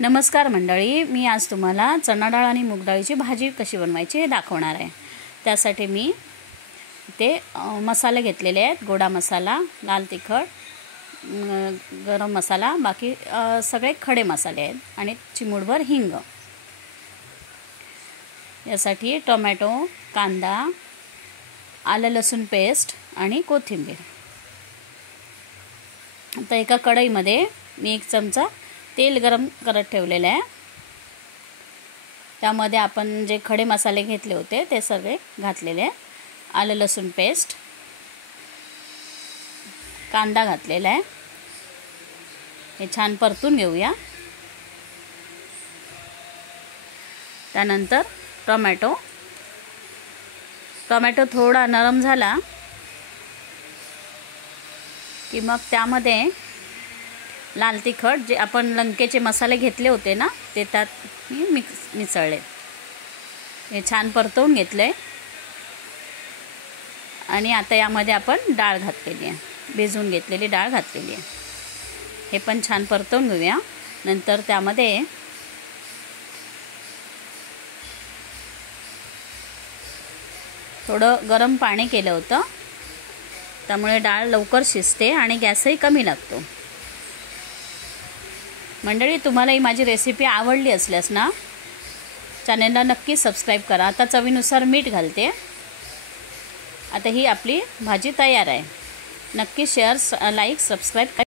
नमस्कार मंडळी, मी आज तुम्हाला चणा डाळ आणि मूग डाळीची भाजी कशी बनवायची हे दाखवणार आहे। त्यासाठी मी ते मसाले घेतलेले आहेत। गोडा मसाला, लाल तिखट, गरम मसाला, बाकी सगळे खडे मसाले आहेत आणि चिमूटभर हिंग। यासाठी टोमॅटो, कांदा, आलं लसूण पेस्ट आणि कोथिंबीर। आता एका कढईमध्ये मी 1 चमचा तेल गरम करत ठेवलेले आहे। त्यामध्ये आपण जे खडे मसाले घेतले होते ते सगळे घातलेले, आलं लसूण पेस्ट, कांदा घातलेला आहे। हे छान परतून घेऊया। त्यानंतर टोमॅटो थोडा नरम झाला की मग त्यामध्ये लाल तिखट, जे आपण लंकेचे मसाले घेतले होते ना, ते त्यात मी मिसळले। हे छान परतवून घेतले आणि आता यामध्ये आपण डाळ घातलेली आहे, भिजवून घेतलेली डाळ घातलेली आहे। हे पण छान परतवून घेऊया। नंतर त्यामध्ये थोडं गरम पाणी केलं होतं, त्यामुळे डाळ लवकर शिजते आणि गॅसही कमी लागतो। मंडळी, तुम्हाला ही माझी रेसिपी आवडली असल्यास ना, चॅनलला नक्की सबस्क्राईब करा। आता चवीनुसार मीठ घालते। आता ही आपली भाजी तयार आहे। नक्की शेअर, लाईक, सबस्क्राईब